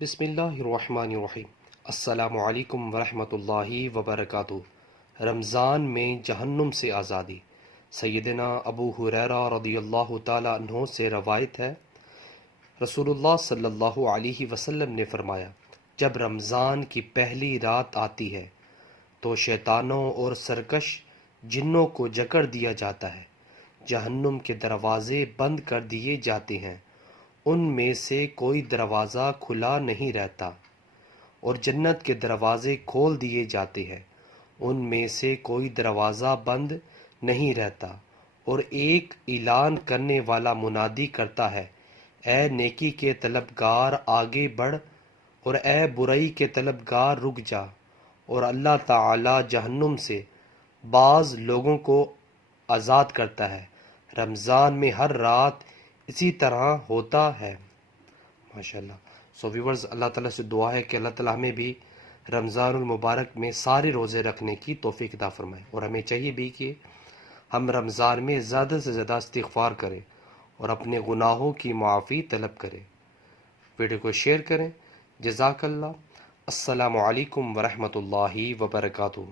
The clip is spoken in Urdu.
بسم اللہ الرحمن الرحیم۔ السلام علیکم ورحمۃ اللہ وبرکاتہ۔ رمضان میں جہنم سے آزادی۔ سیدنا ابو ہریرہ رضی اللہ تعالیٰ عنہ سے روایت ہے، رسول اللہ صلی اللہ علیہ وسلم نے فرمایا، جب رمضان کی پہلی رات آتی ہے تو شیطانوں اور سرکش جنوں کو جکڑ دیا جاتا ہے، جہنم کے دروازے بند کر دیے جاتے ہیں، ان میں سے کوئی دروازہ کھلا نہیں رہتا، اور جنت کے دروازے کھول دیے جاتے ہیں، ان میں سے کوئی دروازہ بند نہیں رہتا، اور ایک اعلان کرنے والا منادی کرتا ہے، اے نیکی کے طلبگار آگے بڑھ، اور اے برائی کے طلبگار رک جا، اور اللہ تعالی جہنم سے بعض لوگوں کو آزاد کرتا ہے۔ رمضان میں ہر رات اسی طرح ہوتا ہے۔ ماشاءاللہ۔ سو ویورز، اللہ تعالیٰ سے دعا ہے کہ اللہ تعالیٰ ہمیں بھی رمضان المبارک میں سارے روزے رکھنے کی توفیق عطا فرمائے، اور ہمیں چاہیے بھی کہ ہم رمضان میں زیادہ سے زیادہ استغفار کریں اور اپنے گناہوں کی معافی طلب کریں۔ ویڈیو کو شیئر کریں۔ جزاک اللہ۔ السلام علیکم ورحمۃ اللہ وبرکاتہ۔